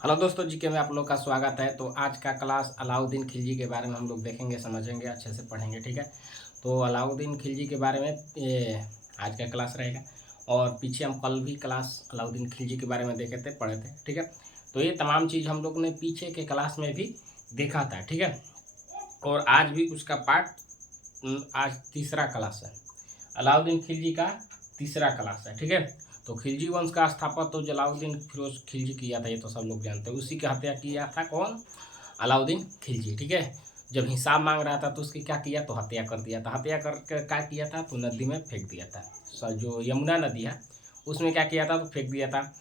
Hello दोस्तों, जी के में आप लोग का स्वागत है। तो आज का क्लास अलाउद्दीन खिलजी के बारे में हम लोग देखेंगे, समझेंगे, अच्छे से पढ़ेंगे। ठीक है। तो अलाउद्दीन खिलजी के बारे में ये आज का क्लास रहेगा। और पीछे हम कल भी क्लास अलाउद्दीन खिलजी के बारे में देखे थे, पढ़े थे। ठीक है। तो ये तमाम चीज़ हम लोग ने पीछे के क्लास में भी देखा था। ठीक है। और आज भी उसका पार्ट आज तीसरा क्लास है। अलाउद्दीन खिलजी का तीसरा क्लास है। ठीक है। तो खिलजी वंश का स्थापक तो जलालुद्दीन फिरोज खिलजी किया था, ये तो सब लोग जानते हैं। उसी की हत्या किया था कौन? अलाउद्दीन खिलजी। ठीक है। जब हिसाब मांग रहा था तो उसकी क्या किया, तो हत्या कर दिया था। हत्या करके क्या किया था, तो नदी में फेंक दिया था। जो यमुना नदी है उसमें क्या किया था, तो फेंक दिया था।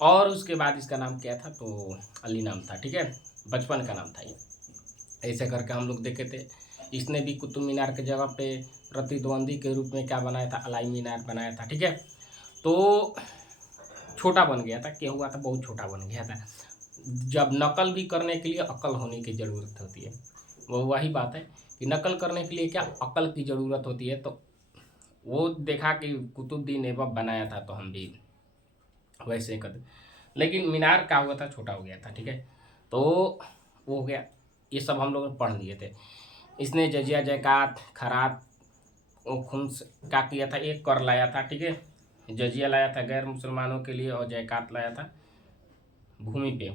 और उसके बाद इसका नाम क्या था, तो अली नाम था। ठीक है। बचपन का नाम था ये। ऐसे करके हम लोग देखे थे। इसने भी कुतुब मीनार के जगह पे प्रतिद्वंदी के रूप में क्या बनाया था, अलाई मीनार बनाया था। ठीक है। तो छोटा बन गया था, क्या हुआ था, बहुत छोटा बन गया था। जब नकल भी करने के लिए अकल होने की ज़रूरत होती है, वो वही बात है कि नकल करने के लिए क्या अकल की ज़रूरत होती है। तो वो देखा कि कुतुबुद्दीन ऐबक बनाया था, तो हम भी वैसे ही कर। लेकिन मीनार क्या हुआ था, छोटा हो गया था। ठीक है। तो वो हो गया। ये सब हम लोग पढ़ लिए थे। इसने जजिया जयकात खरात वो खून क्या किया था, एक कर लाया था। ठीक है। जजिया लाया था गैर मुसलमानों के लिए, और जयकात लाया था भूमि पे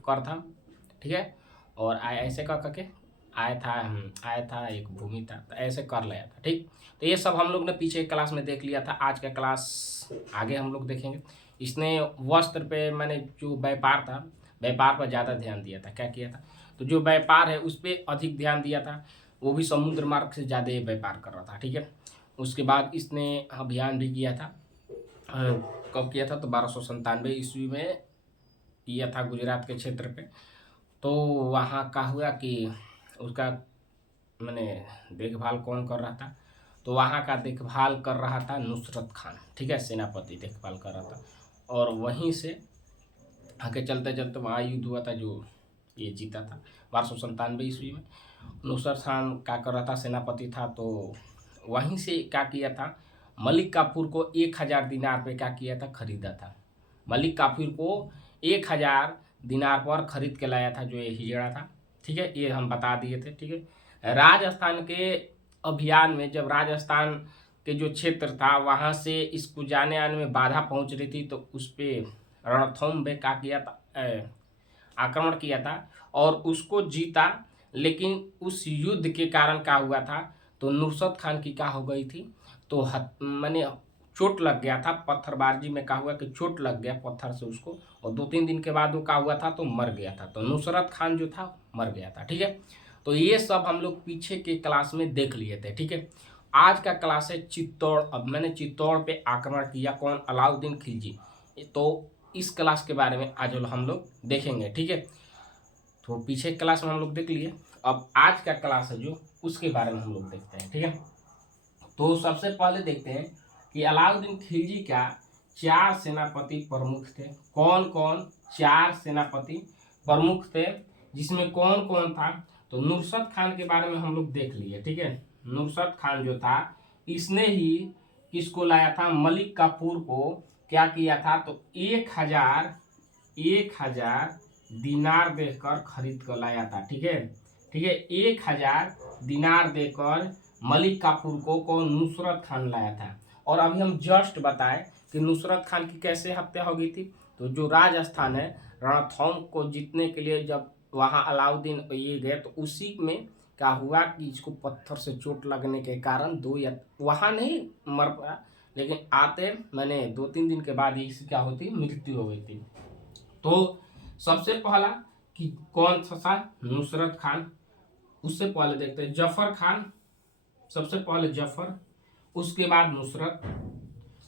कर था। ठीक है। और ऐसे कर करके आया था एक भूमि था, तो ऐसे कर लाया था। ठीक। तो ये सब हम लोग ने पीछे क्लास में देख लिया था। आज का क्लास आगे हम लोग देखेंगे। इसने वस्त्र पे मैंने जो व्यापार था, व्यापार पर ज़्यादा ध्यान दिया था। क्या किया था, तो जो व्यापार है उस पर अधिक ध्यान दिया था। वो भी समुद्र मार्ग से ज़्यादा व्यापार कर रहा था। ठीक है। उसके बाद इसने अभियान भी किया था। कब किया था, तो 1297 ईस्वी में किया था गुजरात के क्षेत्र पे। तो वहाँ का हुआ कि उसका मैंने देखभाल कौन कर रहा था, तो वहाँ का देखभाल कर रहा था नुसरत खान। ठीक है। सेनापति देखभाल कर रहा था। और वहीं से आगे चलते चलते वहाँ युद्ध हुआ था, जो ये जीता था 1297 ईस्वी में। नुसरत खान क्या कर रहा था, सेनापति था। तो वहीं से क्या किया था, मलिक काफूर को 1000 दिनार पे क्या किया था, खरीदा था। मलिक काफूर को 1000 दिनार पर खरीद के लाया था, जो ये हिजड़ा था। ठीक है। ये हम बता दिए थे। ठीक है। राजस्थान के अभियान में जब राजस्थान के जो क्षेत्र था वहाँ से इसको जाने आने में बाधा पहुँच रही थी, तो उस पर रणथंभ क्या किया था, आक्रमण किया था और उसको जीता। लेकिन उस युद्ध के कारण क्या हुआ था, तो नुसरत खान की क्या हो गई थी, तो मैंने चोट लग गया था पत्थरबाजी में। क्या हुआ कि चोट लग गया पत्थर से उसको, और 2-3 दिन के बाद वो क्या हुआ था, तो मर गया था। तो नुसरत खान जो था मर गया था। ठीक है। तो ये सब हम लोग पीछे के क्लास में देख लिए थे। ठीक है। आज का क्लास है चित्तौड़। अब मैंने चित्तौड़ पे आक्रमण किया कौन, अलाउद्दीन खिलजी। तो इस क्लास के बारे में आज हम लोग देखेंगे। ठीक है। तो पीछे क्लास में हम लोग देख लिए। अब आज का क्लास है जो, उसके बारे में हम लोग देखते हैं। ठीक है। तो सबसे पहले देखते हैं कि अलाउद्दीन खिलजी का 4 सेनापति प्रमुख थे। कौन कौन 4 सेनापति प्रमुख थे, जिसमें कौन कौन था, तो नुसरत खान के बारे में हम लोग देख लिए। ठीक है। नुसरत खान जो था, इसने ही किसको लाया था, मलिक काफूर को क्या किया था, तो 1000 देकर खरीद कर लाया था। ठीक है। ठीक है। 1000 दिनार देकर मलिक काफूर को कौन, नुसरत खान लाया था। और अभी हम जस्ट बताए कि नुसरत खान की कैसे हत्या हो गई थी। तो जो राजस्थान है, रणथंभ को जीतने के लिए जब वहाँ अलाउद्दीन ये गए, तो उसी में क्या हुआ कि इसको पत्थर से चोट लगने के कारण दो या वहाँ नहीं मर पाया, लेकिन आते मैंने 2-3 दिन के बाद ही इसकी क्या होती, मृत्यु हो गई थी। तो सबसे पहला कि कौन था, नुसरत खान। उससे पहले देखते हैं जफर खान। सबसे पहले जफर, उसके बाद नुसरत,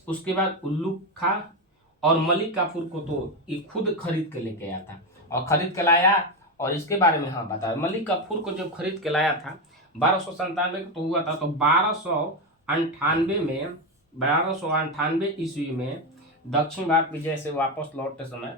उसके बाद उल्लू खान, और मलिक काफूर को तो ये खुद खरीद के लेके आया था, और खरीद के लाया। और इसके बारे में हाँ बताया, मलिक काफूर को जब खरीद के लाया था 1297 तो हुआ था। तो 1298 ईस्वी में दक्षिण भारत विजय से वापस लौटते समय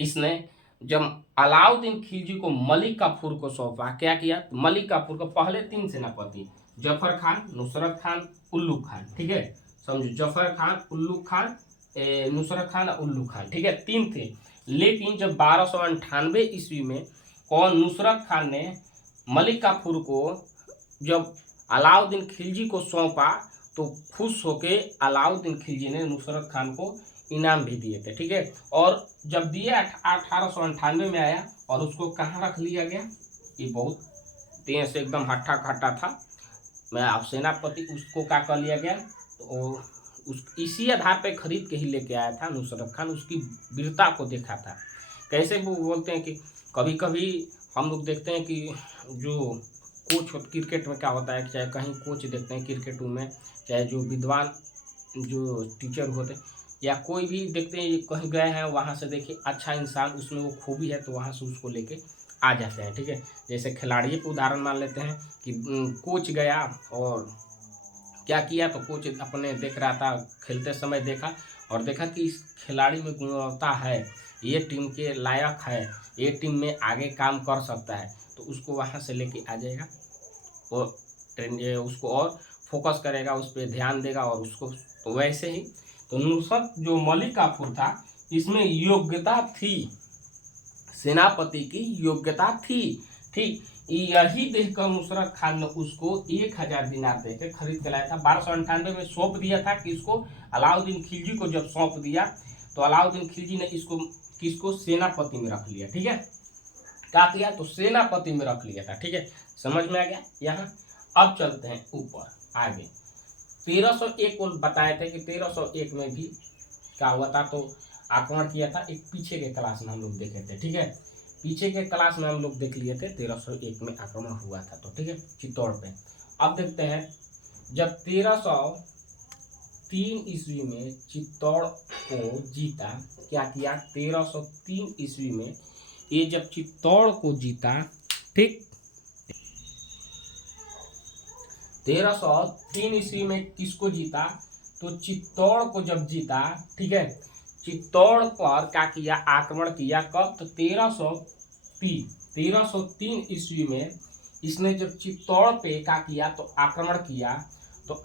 इसने जब अलाउद्दीन खिलजी को मलिक काफूर को सौंपा, क्या किया, मलिक काफूर को पहले 3 सेनापति जफर खान, नुसरत खान, उल्लू खान। ठीक है। समझो, जफर खान, उल्लू खान, नुसरत खान और उल्लू खान, ठीक है, 3 थे। लेकिन जब 1298 ईस्वी में कौन नुसरत खान ने मलिक काफूर को जब अलाउद्दीन खिलजी को सौंपा तो खुश होके अलाउद्दीन खिलजी ने नुसरत खान को इनाम भी दिए थे, ठीक है। और जब दिया 1898 में आया और उसको कहाँ रख लिया गया, ये बहुत तेज से एकदम हट्टा खट्टा था, मैं आप सेनापति, उसको क्या कर लिया गया, तो उस इसी आधार पे खरीद के ही लेके आया था नुसरत खान, उसकी वीरता को देखा था। कैसे वो बोलते हैं कि कभी कभी हम लोग देखते हैं कि जो कोच क्रिकेट में क्या होता है, चाहे कहीं कोच देखते हैं क्रिकेट में, चाहे जो विद्वान जो टीचर होते हैं या कोई भी देखते हैं कहीं गए हैं, वहाँ से देखिए अच्छा इंसान उसमें वो खूबी है तो वहाँ से उसको लेके आ जाते हैं, ठीक है। जैसे खिलाड़ी को उदाहरण मान लेते हैं कि कोच गया और क्या किया, तो कोच अपने देख रहा था, खेलते समय देखा और देखा कि इस खिलाड़ी में गुणवत्ता है, ये टीम के लायक है, ये टीम में आगे काम कर सकता है, तो उसको वहाँ से लेके आ जाएगा और उसको और फोकस करेगा, उस पर ध्यान देगा और उसको, तो वैसे ही तो नुसरत जो मलिक काफूर था इसमें योग्यता थी, सेनापति की योग्यता थी, ठीक। यही देखकर नुसरत खान ने उसको 1000 दिनार देकर खरीद के लाया था। 1298 में सौंप दिया था कि इसको अलाउद्दीन खिलजी को जब सौंप दिया तो अलाउद्दीन खिलजी ने इसको किसको सेनापति में रख लिया, ठीक है। क्या किया, तो सेनापति में रख लिया था, ठीक है। समझ में आ गया यहाँ। अब चलते हैं ऊपर आगे। 1301 को बताए थे कि 1301 में भी क्या हुआ था, तो आक्रमण किया था। एक पीछे के क्लास में हम लोग देखे थे, ठीक है, पीछे के क्लास में हम लोग देख लिए थे 1301 में आक्रमण हुआ था, तो ठीक है, चित्तौड़ पे। अब देखते हैं जब 1303 ईस्वी में चित्तौड़ को जीता, क्या किया, 1303 ईस्वी में ये जब चित्तौड़ को जीता, ठीक, 1303 ईस्वी में किसको जीता, तो चित्तौड़ को जब जीता, ठीक है, चित्तौड़ पर क्या किया, आक्रमण किया। कब, तो 1303 ईस्वी में इसने जब चित्तौड़ पे क्या किया, तो आक्रमण किया। तो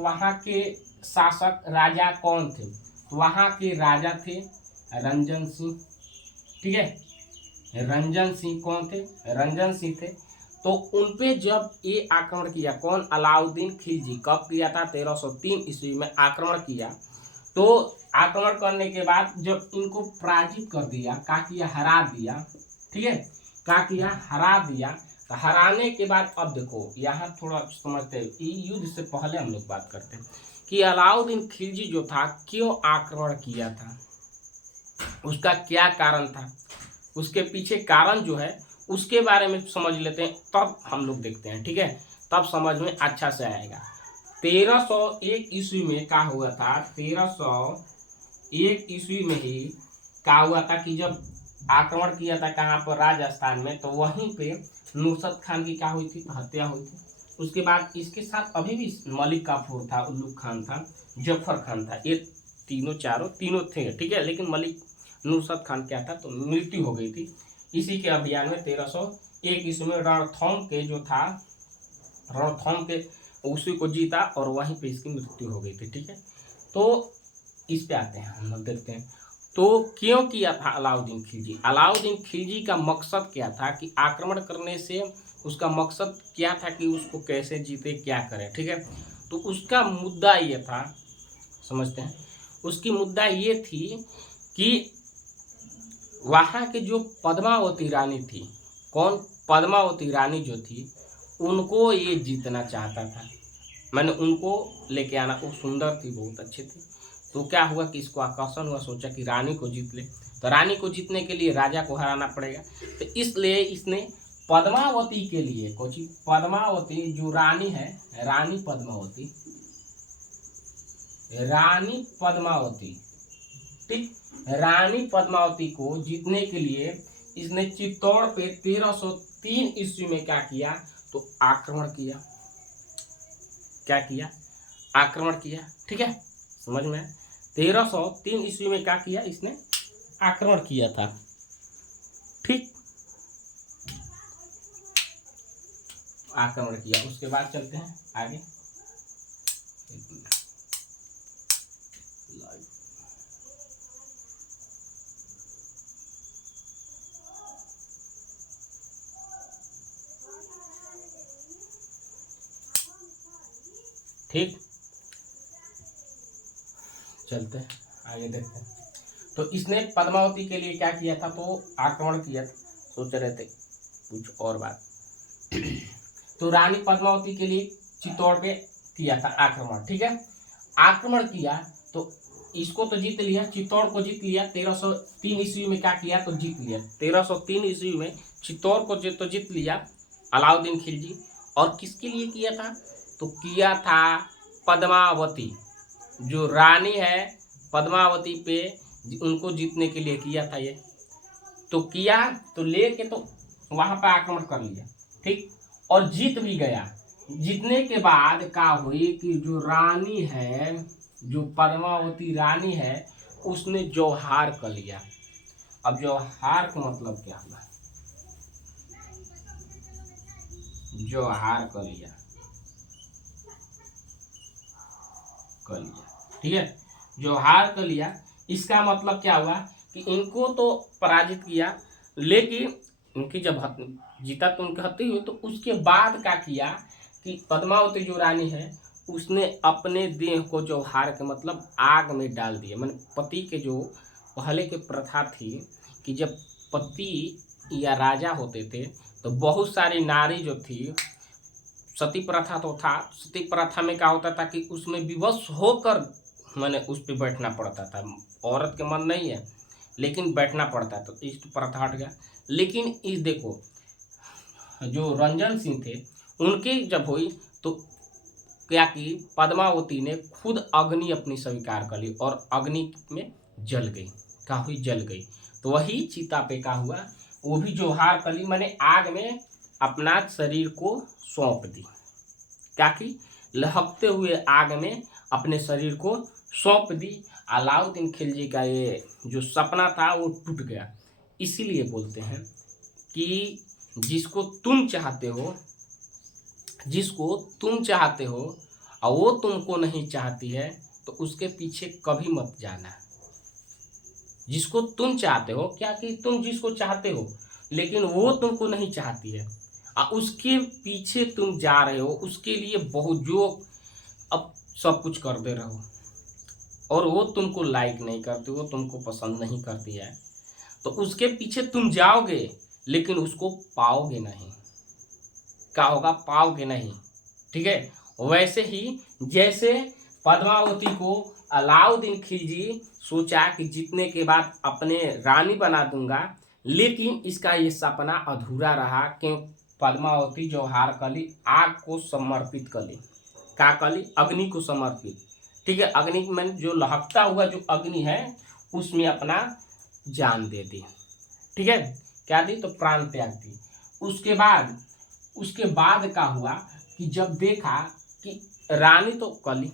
वहां के शासक राजा कौन थे, तो वहां के राजा थे रंजन सिंह, ठीक है, रंजन सिंह कौन थे, रंजन सिंह थे। तो उनपे जब ये आक्रमण किया, कौन, अलाउद्दीन खिलजी, कब किया था, 1303 ईस्वी में आक्रमण किया। तो आक्रमण करने के बाद जब इनको पराजित कर दिया, क्या किया, हरा दिया, ठीक है, क्या किया, हरा दिया। तो हराने के बाद अब देखो यहाँ थोड़ा समझते हैं, युद्ध से पहले हम लोग बात करते हैं कि अलाउद्दीन खिलजी जो था क्यों आक्रमण किया था, उसका क्या कारण था, उसके पीछे कारण जो है उसके बारे में समझ लेते हैं, तब हम लोग देखते हैं, ठीक है, तब समझ में अच्छा से आएगा। 1301 ईस्वी में क्या हुआ था, 1301 ईस्वी में ही क्या हुआ था कि जब आक्रमण किया था कहाँ पर, राजस्थान में, तो वहीं पे नुसरत खान की क्या हुई थी, हत्या हुई थी। उसके बाद इसके साथ अभी भी मलिक काफूर था, उल्लू खान था, जफर खान था, ये तीनों थे, ठीक है। लेकिन मलिक नुसरत खान क्या था, तो मृत्यु हो गई थी इसी के अभियान में। 1301 ईस्वी में रणथंभ के जो था, रणथंभ के उसी को जीता और वहीं पे इसकी मृत्यु हो गई थी, ठीक है। तो इस पे आते हैं, हम लोग देखते हैं तो क्यों किया था अलाउद्दीन खिलजी। अलाउद्दीन खिलजी का मकसद क्या था कि आक्रमण करने से उसका मकसद क्या था कि उसको कैसे जीते, क्या करें, ठीक है। तो उसका मुद्दा ये था, समझते हैं, उसकी मुद्दा ये थी कि वहाँ की जो पद्मावती रानी थी, कौन, पद्मावती रानी जो थी, उनको ये जीतना चाहता था, मैंने उनको लेके आना, वो सुंदर थी, बहुत अच्छी थी। तो क्या हुआ कि इसको आकर्षण हुआ, सोचा कि रानी को जीत ले। तो रानी को जीतने के लिए राजा को हराना पड़ेगा, तो इसलिए इसने पद्मावती के लिए, कोची, पद्मावती जो रानी है, रानी पद्मावती, रानी पद्मावती, ठीक, रानी पद्मावती को जीतने के लिए इसने चित्तौड़ पे 1303 ईस्वी में क्या किया, तो आक्रमण किया, क्या किया, आक्रमण किया, ठीक है, समझ में। 1303 ईस्वी में क्या किया, इसने आक्रमण किया था, ठीक, आक्रमण किया। उसके बाद चलते हैं आगे, ठीक, चलते हैं आगे देखते हैं। तो इसने पद्मावती के लिए क्या किया था, तो आक्रमण किया था, सोच रहे थे कुछ और बात। तो रानी पद्मावती के लिए चित्तौड़ पे किया था आक्रमण, ठीक है। आक्रमण किया तो इसको तो जीत लिया, चित्तौड़ को जीत लिया। 1303 ईस्वी में क्या किया, तो जीत लिया। 1303 ईस्वी में चित्तौड़ को तो जीत लिया अलाउद्दीन खिलजी। और किसके लिए किया था, तो किया था पद्मावती, जो रानी है पद्मावती पे, उनको जीतने के लिए किया था ये। तो किया तो लेके तो वहां पर आक्रमण कर लिया, ठीक, और जीत भी गया। जीतने के बाद क्या हुई कि जो रानी है, जो पद्मावती रानी है, उसने जौहार कर लिया। अब जौहार का मतलब क्या हुआ, जौहार कर लिया, ठीक है, जौहार कर लिया। इसका मतलब क्या हुआ कि इनको तो पराजित किया, लेकिन इनकी जब जीता तो उनकी हत्या हुई। तो उसके बाद क्या किया कि पद्मावती जो रानी है, उसने अपने देह को जौहार के मतलब आग में डाल दिया। मैंने पति के जो पहले के प्रथा थी कि जब पति या राजा होते थे तो बहुत सारी नारी जो थी, सती प्रथा तो था, सती प्रथा में क्या होता था कि उसमें विवश होकर मैंने उस पर बैठना पड़ता था। औरत के मन नहीं है लेकिन बैठना पड़ता, तो इस प्रथा हट गया। लेकिन इस देखो जो रंजन सिंह थे, उनकी जब हुई तो क्या कि पद्मावती ने खुद अग्नि अपनी स्वीकार कर ली और अग्नि में जल गई, क्या हुई, जल गई। तो वही चिता पे क्या हुआ, वो भी जोहार कर ली, मैंने आग में अपना शरीर को सौंप दी, क्या कि लहकते हुए आग में अपने शरीर को सौंप दी। अलाउद्दीन खिलजी का ये जो सपना था वो टूट गया। इसीलिए बोलते हैं कि जिसको तुम चाहते हो, जिसको तुम चाहते हो और वो तुमको नहीं चाहती है, तो उसके पीछे कभी मत जाना। जिसको तुम चाहते हो, क्या कि तुम जिसको चाहते हो लेकिन वो तुमको नहीं चाहती है और उसके पीछे तुम जा रहे हो, उसके लिए बहुत जो अब सब कुछ कर दे रहे हो और वो तुमको लाइक नहीं करती, वो तुमको पसंद नहीं करती है, तो उसके पीछे तुम जाओगे लेकिन उसको पाओगे नहीं। क्या होगा, पाओगे नहीं, ठीक है। वैसे ही जैसे पद्मावती को अलाउद्दीन खिलजी सोचा कि जीतने के बाद अपने रानी बना दूंगा, लेकिन इसका ये सपना अधूरा रहा क्यों, पद्मावती जौहार कली आग को समर्पित कली, क्या कली, अग्नि को समर्पित, ठीक है। अग्नि में जो लहकता हुआ जो अग्नि है उसमें अपना जान दे दी, ठीक है, क्या दी, तो प्राण त्याग दी। उसके बाद क्या हुआ कि जब देखा कि रानी तो कली,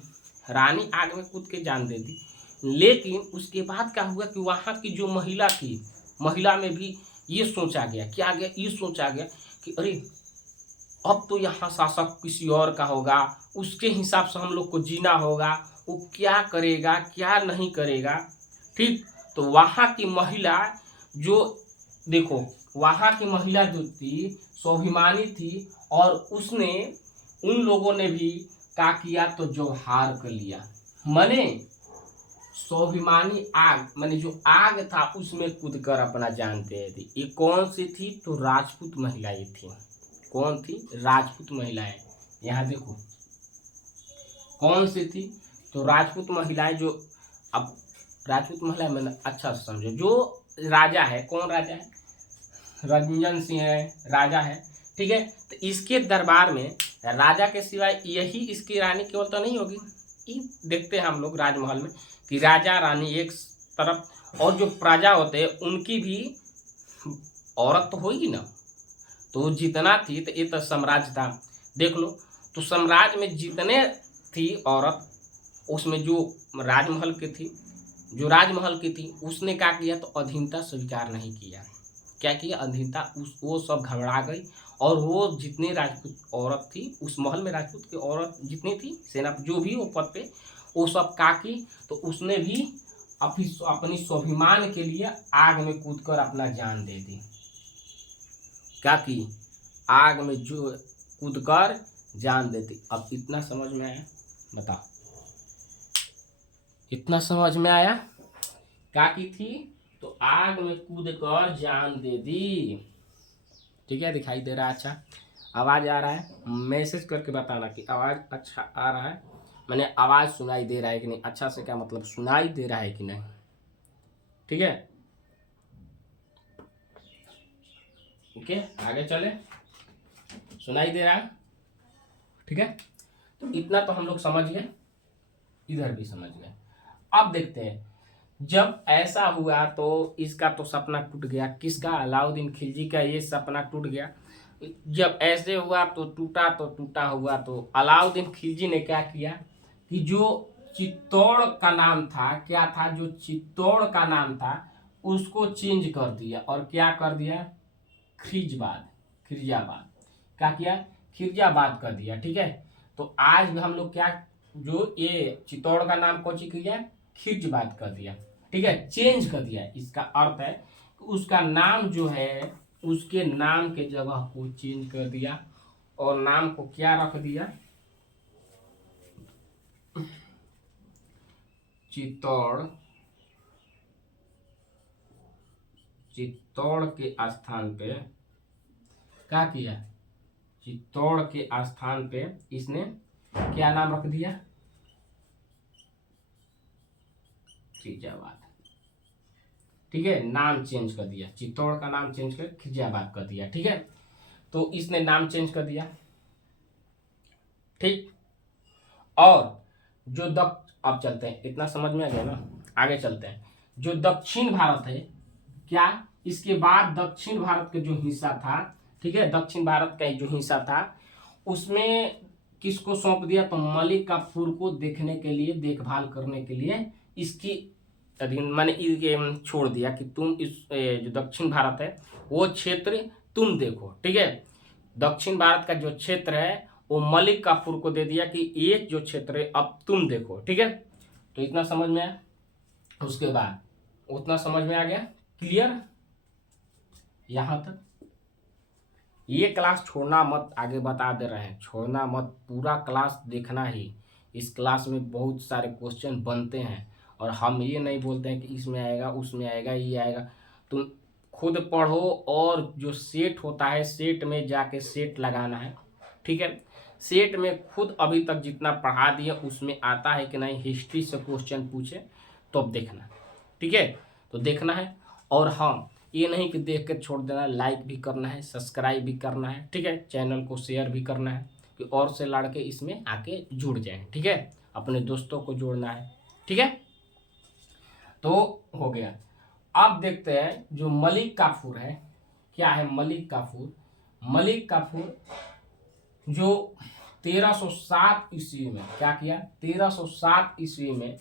रानी आग में कूद के जान दे दी, लेकिन उसके बाद क्या हुआ कि वहां की जो महिला थी, महिला में भी ये सोचा गया, क्या गया, ये सोचा गया कि अरे अब तो यहाँ शासक किसी और का होगा, उसके हिसाब से हम लोग को जीना होगा, वो क्या करेगा क्या नहीं करेगा, ठीक। तो वहाँ की महिला जो देखो, वहाँ की महिला जो थी स्वाभिमानी थी और उसने, उन लोगों ने भी क्या किया, तो जौहार कर लिया। मने स्वाभिमानी आग, माने जो आग था उसमें कूदकर अपना जान दे दी। ये कौन सी थी, तो राजपूत महिलाएं थी। कौन थी, राजपूत महिलाएं। यहाँ देखो कौन सी थी, तो राजपूत महिलाएं। जो अब राजपूत महिलाएं मैंने अच्छा से समझो, जो राजा है, कौन राजा है, रंजन सिंह है, राजा है, ठीक है। तो इसके दरबार में राजा के सिवाय यही इसकी रानी केवल तो नहीं होगी। ये देखते हैं हम लोग राजमहल में कि राजा रानी एक तरफ और जो प्रजा होते हैं उनकी भी औरत तो होगी ना, तो जितना थी, तो ये तो साम्राज्य था, देख लो। तो साम्राज्य में जितने थी औरत, उसमें जो राजमहल की थी, जो राजमहल की थी, उसने क्या किया, तो अधीनता स्वीकार नहीं किया। क्या किया, अधीनता, वो सब घबरा गई और वो जितनी राजपूत औरत थी उस महल में, राजपूत की औरत जितनी थी, सेना जो भी वो पद पे, वो सब का की, तो उसने भी अपनी स्वाभिमान के लिए आग में कूदकर अपना जान दे दी। क्या की, आग में जो कूदकर जान देती। अब इतना समझ में आया। बताओ, इतना समझ में आया? क्या की थी? तो आग में कूद कर जान दे दी। ठीक है, दिखाई दे रहा है? अच्छा, आवाज आ रहा है? मैसेज करके बताना कि आवाज अच्छा आ रहा है, मैंने आवाज सुनाई दे रहा है कि नहीं। अच्छा से क्या मतलब, सुनाई दे रहा है कि नहीं? ठीक है, ओके, आगे चले। सुनाई दे रहा है? ठीक है, तो इतना तो हम लोग समझ गए, इधर भी समझ गए। अब देखते हैं, जब ऐसा हुआ तो इसका तो सपना टूट गया। किसका? अलाउद्दीन खिलजी का ये सपना टूट गया। जब ऐसे हुआ तो टूटा हुआ तो अलाउद्दीन खिलजी ने क्या किया कि जो चित्तौड़ का नाम था, क्या था? जो चित्तौड़ का नाम था उसको चेंज कर दिया, और क्या कर दिया? खिरजाबाद क्या किया? खिरजाबाद कर दिया। ठीक है, तो आज हम लोग क्या, जो ये चित्तौड़ का नाम कौन सी किया? खिरजाबाद कर दिया। ठीक है, चेंज कर दिया। इसका अर्थ है कि उसका नाम जो है, उसके नाम के जगह को चेंज कर दिया, और नाम को क्या रख दिया? चित्तौड़। चित्तौड़ के स्थान पे क्या किया? चित्तौड़ के स्थान पे इसने क्या नाम रख दिया? खिरजाबाद। ठीक है, नाम चेंज कर दिया, चित्तौड़ का नाम चेंज कर खिरजाबाद कर दिया। ठीक है, तो इसने नाम चेंज कर दिया। ठीक, और जो अब चलते हैं, इतना समझ में आ गया ना? आगे चलते हैं। जो दक्षिण भारत है, क्या इसके बाद दक्षिण भारत का जो हिस्सा था, ठीक है, दक्षिण भारत का जो हिस्सा था उसमें किसको सौंप दिया? तो मलिक काफूर को देखने के लिए, देखभाल करने के लिए इसकी अधीन, मैंने छोड़ दिया कि तुम इस जो दक्षिण भारत है वो क्षेत्र तुम देखो। ठीक है, दक्षिण भारत का जो क्षेत्र है वो मलिक काफूर को दे दिया कि ये जो क्षेत्र है अब तुम देखो। ठीक है, तो इतना समझ में आया? उसके बाद उतना समझ में आ गया? क्लियर यहां तक? ये क्लास छोड़ना मत, आगे बता दे रहे हैं, छोड़ना मत, पूरा क्लास देखना ही। इस क्लास में बहुत सारे क्वेश्चन बनते हैं, और हम ये नहीं बोलते हैं कि इसमें आएगा, उसमें आएगा, ये आएगा। तुम खुद पढ़ो, और जो सेट होता है सेट में जाके सेट लगाना है। ठीक है, सेट में खुद अभी तक जितना पढ़ा दिया उसमें आता है कि नहीं, हिस्ट्री से क्वेश्चन पूछे तो अब देखना। ठीक है, तो देखना है। और हाँ, ये नहीं कि देख कर छोड़ देना, लाइक भी करना है, सब्सक्राइब भी करना है। ठीक है, चैनल को शेयर भी करना है कि और से लड़के इसमें आके जुड़ जाएं। ठीक है, अपने दोस्तों को जोड़ना है। ठीक है, तो हो गया। अब देखते हैं जो मलिक काफूर है, क्या है मलिक काफूर? मलिक काफूर जो 1307 ईस्वी में क्या किया? 1307 ईस्वी में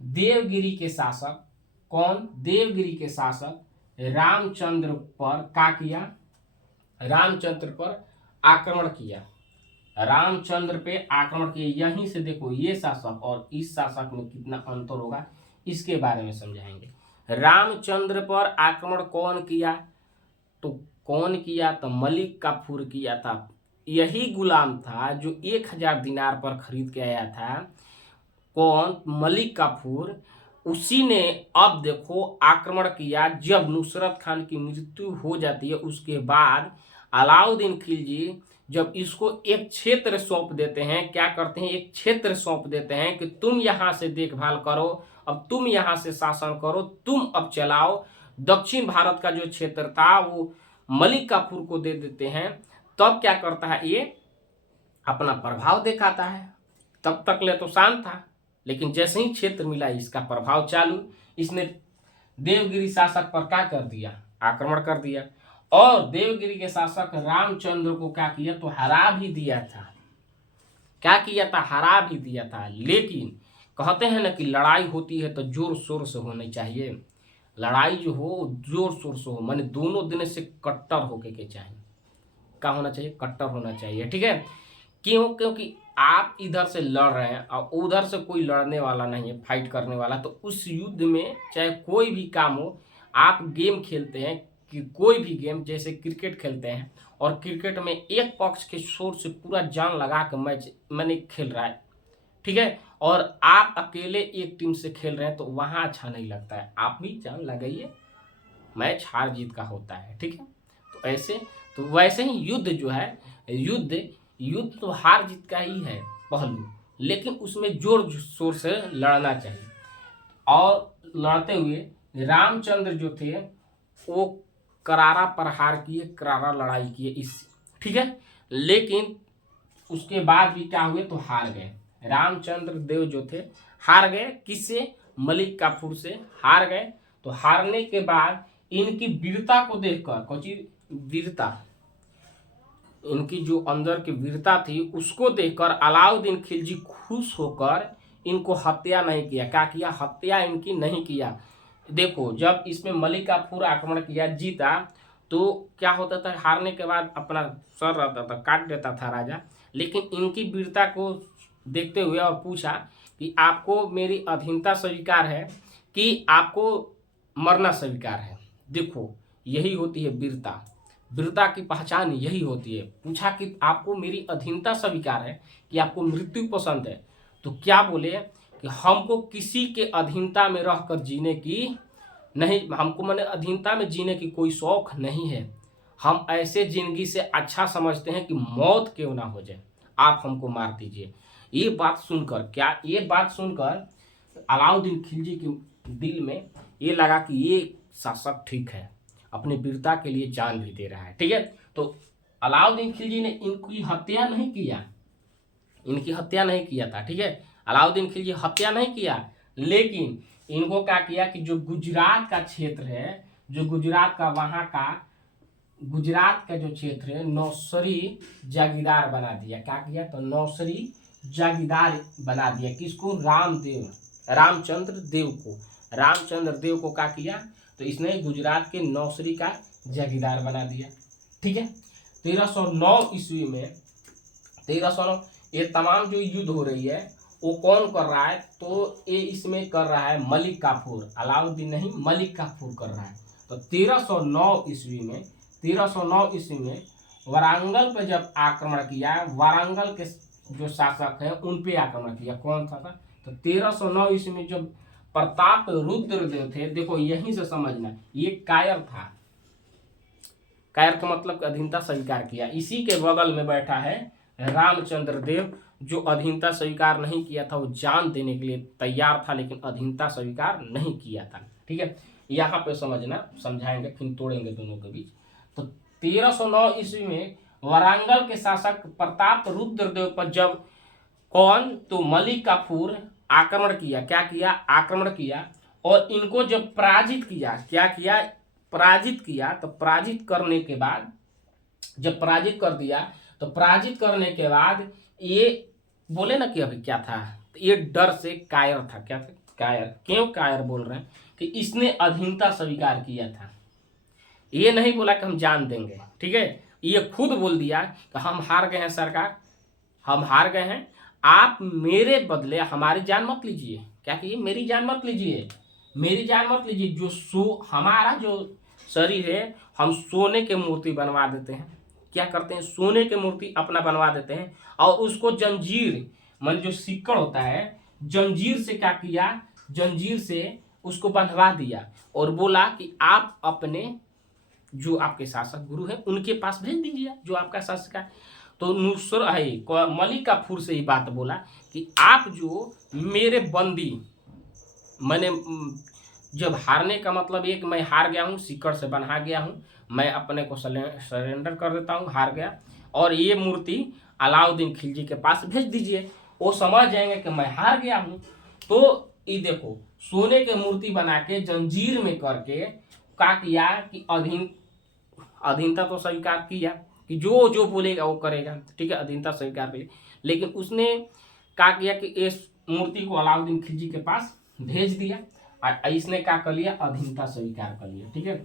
देवगिरी के शासक, कौन? देवगिरी के शासक रामचंद्र पर क्या किया? रामचंद्र पर आक्रमण किया। रामचंद्र पे आक्रमण किया। यहीं से देखो, ये शासक और इस शासक में कितना अंतर होगा, इसके बारे में समझाएंगे। रामचंद्र पर आक्रमण कौन किया? तो कौन किया? तो मलिक काफूर किया था। यही गुलाम था जो 1000 दिनार पर खरीद के आया था। कौन? मलिक काफूर। उसी ने अब देखो आक्रमण किया। जब नुसरत खान की मृत्यु हो जाती है उसके बाद अलाउद्दीन खिलजी जब इसको एक क्षेत्र सौंप देते हैं, क्या करते हैं? एक क्षेत्र सौंप देते हैं कि तुम यहां से देखभाल करो, अब तुम यहां से शासन करो, तुम अब चलाओ। दक्षिण भारत का जो क्षेत्र था वो मलिक काफूर को दे देते हैं। तब क्या करता है? ये अपना प्रभाव दिखाता है। तब तक ले तो शांत था, लेकिन जैसे ही क्षेत्र मिला इसका प्रभाव चालू। इसने देवगिरी शासक पर क्या कर दिया? आक्रमण कर दिया। और देवगिरी के शासक रामचंद्र को क्या किया? तो हरा भी दिया था। क्या किया था? हरा भी दिया था। लेकिन कहते हैं ना कि लड़ाई होती है तो जोर शोर से होनी चाहिए। लड़ाई जो हो जोर शोर से हो, माने दोनों दिन से कट्टर होके के चाहिए। क्या होना चाहिए? कट्टर होना चाहिए। ठीक है, क्यों? क्योंकि आप इधर से लड़ रहे हैं और उधर से कोई लड़ने वाला नहीं है, फाइट करने वाला। तो उस युद्ध में चाहे कोई भी काम हो, आप गेम खेलते हैं कि कोई भी गेम, जैसे क्रिकेट खेलते हैं, और क्रिकेट में एक पक्ष के शोर से पूरा जान लगा के मैच मैंने खेल रहा है, ठीक है। और आप अकेले एक टीम से खेल रहे हैं तो वहाँ अच्छा नहीं लगता है, आप भी जान लगाइए, मैच हार जीत का होता है, ठीक है। तो ऐसे तो वैसे ही युद्ध जो है, युद्ध युद्ध तो हार जीत का ही है पहलू, लेकिन उसमें जोर शोर से लड़ना चाहिए। और लड़ते हुए रामचंद्र जो थे वो करारा प्रहार किए, करारा लड़ाई किए इस, ठीक है। लेकिन उसके बाद भी क्या हुए, तो हार गए। रामचंद्र देव जो थे हार गए, किससे, मलिक काफूर से हार गए। तो हारने के बाद इनकी वीरता को देखकर, कौन सी वीरता, इनकी जो अंदर की वीरता थी उसको देखकर अलाउद्दीन खिलजी खुश होकर इनको हत्या नहीं किया। क्या किया, हत्या इनकी नहीं किया। देखो जब इसमें मलिक काफूर आक्रमण किया, जीता, तो क्या होता था, हारने के बाद अपना सर रहता था, काट देता था राजा। लेकिन इनकी वीरता को देखते हुए और पूछा कि आपको मेरी अधीनता स्वीकार है कि आपको मरना स्वीकार है। देखो यही होती है वीरता, वीरता की पहचान यही होती है। पूछा कि आपको मेरी अधीनता स्वीकार है कि आपको मृत्यु पसंद है। तो क्या बोले कि हमको किसी के अधीनता में रहकर जीने की नहीं, हमको मैंने अधीनता में जीने की कोई शौक नहीं है। हम ऐसे जिंदगी से अच्छा समझते हैं कि मौत क्यों ना हो जाए, आप हमको मार दीजिए। ये बात सुनकर, क्या ये बात सुनकर अलाउद्दीन खिलजी के दिल में ये लगा कि ये शासक ठीक है, अपने वीरता के लिए जान भी दे रहा है, ठीक है। तो अलाउद्दीन खिलजी ने इनकी हत्या नहीं किया, इनकी हत्या नहीं किया था, ठीक है। अलाउद्दीन खिलजी हत्या नहीं किया, लेकिन इनको क्या किया कि जो गुजरात का क्षेत्र है, जो गुजरात का वहाँ का गुजरात का जो क्षेत्र है, नौसरी जागीरदार बना दिया। क्या किया, तो नौसरी जागीरदार बना दिया। किसको, रामदेव, रामचंद्र देव को, रामचंद्र देव को क्या किया, तो इसने गुजरात के नौसरी का जागीरदार बना दिया, ठीक है। 1309 ईस्वी में, 1309, ये तमाम जो युद्ध हो रही है वो कौन कर रहा है, तो ये इसमें कर रहा है मलिक काफूर, अलाउद्दीन नहीं, मलिक काफूर कर रहा है। तो 1309 ईस्वी में, 1309 ईस्वी में वारंगल पे जब आक्रमण किया, वारंगल के जो शासक है उन पे आक्रमण किया। कौन था, तो 1309 ईस्वी में जब प्रताप रुद्रदेव थे, देखो यहीं से समझना, ये कायर था, कायर का मतलब अधीनता स्वीकार किया। इसी के बगल में बैठा है रामचंद्र देव, जो अधीनता स्वीकार नहीं किया था, वो जान देने के लिए तैयार था लेकिन अधीनता स्वीकार नहीं किया था, ठीक है। यहाँ पे समझना, समझाएंगे फिर तोड़ेंगे दोनों के बीच। तो 1309 ईस्वी में वारंगल के शासक प्रताप रुद्रदेव पर जब कौन, तो मलिक काफूर आक्रमण किया, क्या किया, आक्रमण किया, और इनको जब पराजित किया, क्या किया, पराजित किया। तो पराजित करने के बाद, जब पराजित कर दिया, तो पराजित करने के बाद ये बोले ना कि अभी क्या था, तो ये डर से कायर था। क्या था, कायर। क्यों कायर बोल रहे हैं, कि इसने अधीनता स्वीकार किया था, ये नहीं बोला कि हम जान देंगे, ठीक है। ये खुद बोल दिया कि हम हार गए हैं सरकार, हम हार गए हैं, आप मेरे बदले हमारी जान मत लीजिए। क्या कीजिए, मेरी जान मत लीजिए, मेरी जान मत लीजिए। हमारा जो शरीर है, हम सोने के मूर्ति बनवा देते हैं। क्या करते हैं, सोने के मूर्ति अपना बनवा देते हैं, और उसको जंजीर, मान जो सिक्कड़ होता है, जंजीर से क्या किया, जंजीर से उसको बंधवा दिया, और बोला कि आप अपने जो आपके शासक गुरु हैं उनके पास भेज दीजिए, जो आपका शासक है। तो नुसर है मलिक काफूर से ही बात बोला कि आप जो मेरे बंदी, मैंने जब हारने का मतलब ये कि मैं हार गया हूँ, सिक्कड़ से बंधा गया हूँ, मैं अपने को सरेंडर कर देता हूँ, हार गया, और ये मूर्ति अलाउद्दीन खिलजी के पास भेज दीजिए, वो समझ जाएंगे कि मैं हार गया हूँ। तो ये देखो, सोने के मूर्ति बना के जंजीर में करके क्या किया कि अधीनता तो स्वीकार किया कि जो जो बोलेगा वो करेगा, ठीक है, अधीनता स्वीकार कर ली। लेकिन उसने क्या किया कि इस मूर्ति को अलाउद्दीन खिलजी के पास भेज दिया, और इसने क्या कर लिया, अधीनता स्वीकार कर लिया, ठीक है,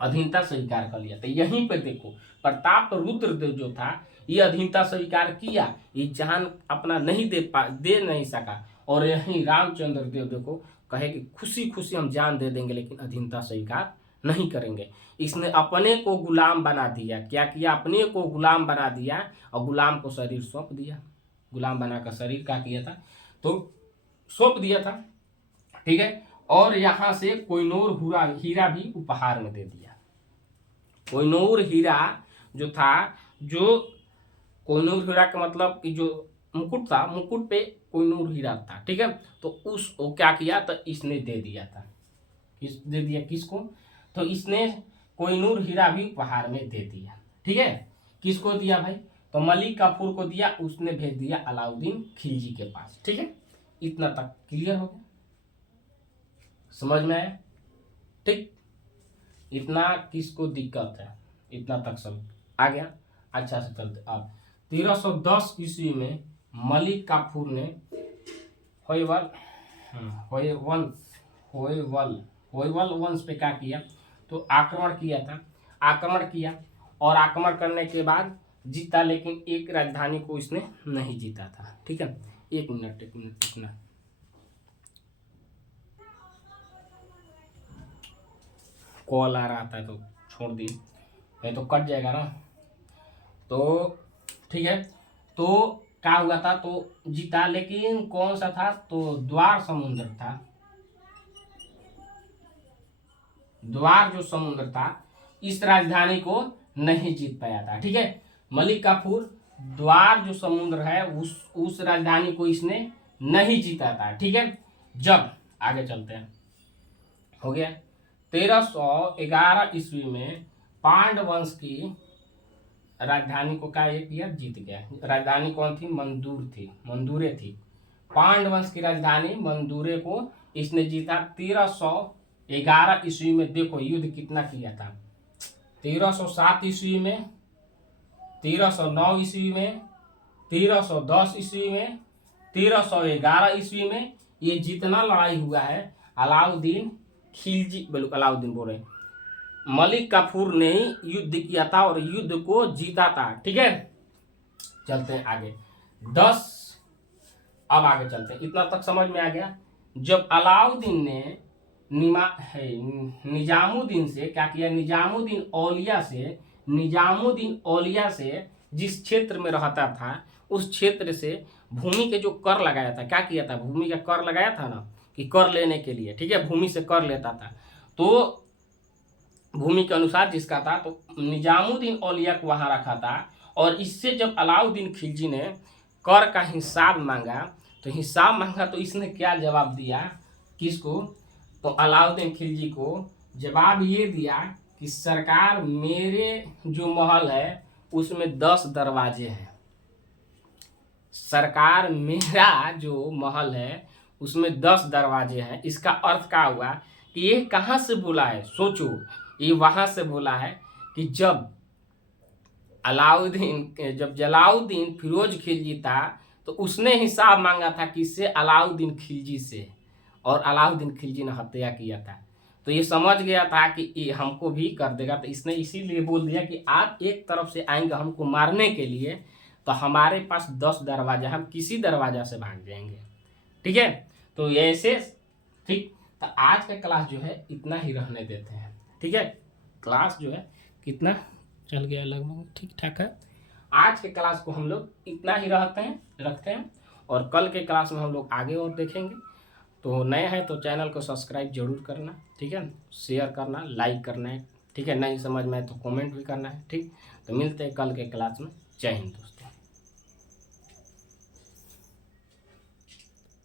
अधीनता स्वीकार कर लिया। तो यहीं पे देखो, प्रताप रुद्रदेव जो था, ये अधीनता स्वीकार किया, ये जान अपना नहीं दे नहीं सका, और यहीं रामचंद्र देव देखो कहे कि खुशी खुशी हम जान दे देंगे लेकिन अधीनता स्वीकार नहीं करेंगे। इसने अपने को गुलाम बना दिया। क्या किया, अपने को गुलाम बना दिया, और गुलाम को शरीर सौंप दिया। गुलाम बनाकर शरीर का किया था, तो सौंप दिया था, ठीक है। और यहाँ से कोहिनूर हीरा भी उपहार में दे दिया। कोहिनूर हीरा जो था, जो कोहिनूर हीरा का मतलब कि जो मुकुट था, मुकुट पे कोहिनूर हीरा था, ठीक है। तो उस वो क्या किया, तो इसने दे दिया था, दे दिया किसको, तो इसने कोहिनूर हीरा भी उपहार में दे दिया, ठीक है। किसको दिया भाई, तो मलिक काफूर को दिया, उसने भेज दिया अलाउद्दीन खिलजी के पास, ठीक है। इतना तक क्लियर हो गया, समझ में आया, ठीक। इतना किसको दिक्कत है, इतना तक सब आ गया। अच्छा से चलते अब 1310 ईस्वी में मलिक काफूर ने होयवल वंश पे क्या किया, तो आक्रमण किया था, आक्रमण किया, और आक्रमण करने के बाद जीता, लेकिन एक राजधानी को इसने नहीं जीता था, ठीक है। एक मिनट रुकना, कॉल आ रहा था तो छोड़ दिए, नहीं तो कट जाएगा ना। तो ठीक है, तो क्या हुआ था, तो जीता, लेकिन कौन सा था, तो द्वार समुद्र था, द्वार जो समुद्र था, इस राजधानी को नहीं जीत पाया था, ठीक है। मलिक काफूर द्वार जो समुद्र है उस राजधानी को इसने नहीं जीता था, ठीक है। जब आगे चलते हैं, हो गया 1311 ईस्वी में पांडव वंश की राजधानी को क्या किया, जीत गया। राजधानी कौन थी, मंदूरे थी। पांडव वंश की राजधानी मंदूरे को इसने जीता 1311 ईस्वी में। देखो युद्ध कितना किया था, 1307 ईस्वी में, 1309 ईस्वी में, 1310 ईस्वी में, 1311 ईस्वी में, ये जितना लड़ाई हुआ है अलाउद्दीन खिलजी, अलाउद्दीन बोल रहे, मलिक काफूर ने ही युद्ध किया था और युद्ध को जीता था, ठीक है। चलते हैं आगे 10, अब आगे चलते हैं, इतना तक समझ में आ गया। जब अलाउद्दीन ने निजामुद्दीन से क्या किया, निजामुद्दीन औलिया से जिस क्षेत्र में रहता था उस क्षेत्र से भूमि के जो कर लगाया था, क्या किया था, भूमि का कर लगाया था ना, कि कर लेने के लिए, ठीक है, भूमि से कर लेता था, तो भूमि के अनुसार जिसका था, तो निजामुद्दीन औलिया को वहां रखा था। और इससे जब अलाउद्दीन खिलजी ने कर का हिसाब मांगा, तो इसने क्या जवाब दिया, किसको, तो अलाउद्दीन खिलजी को जवाब ये दिया कि सरकार, मेरे जो महल है उसमें 10 दरवाजे हैं, सरकार मेरा जो महल है उसमें 10 दरवाजे हैं। इसका अर्थ क्या हुआ कि ये कहाँ से बोला है, सोचो, ये वहां से बोला है कि जब जलाउद्दीन फिरोज खिलजी था, तो उसने हिसाब मांगा था किससे, अलाउद्दीन खिलजी से, और अलाउद्दीन खिलजी ने हत्या किया था। तो ये समझ गया था कि ये हमको भी कर देगा, तो इसने इसीलिए बोल दिया कि आप एक तरफ से आएंगे हमको मारने के लिए, तो हमारे पास 10 दरवाजा, हम किसी दरवाजा से भाग जाएंगे, ठीक है। तो ये ऐसे, ठीक। तो आज का क्लास जो है इतना ही रहने देते हैं, ठीक है। क्लास जो है कितना चल गया, लगभग ठीक ठाक है। आज के क्लास को हम लोग इतना ही रखते हैं, और कल के क्लास में हम लोग आगे और देखेंगे। तो नए हैं तो चैनल को सब्सक्राइब जरूर करना, ठीक है, शेयर करना, लाइक करना है, ठीक है। नहीं समझ में आए तो कमेंट भी करना है, ठीक। तो मिलते हैं कल के क्लास में। जय हिंद दोस्तों।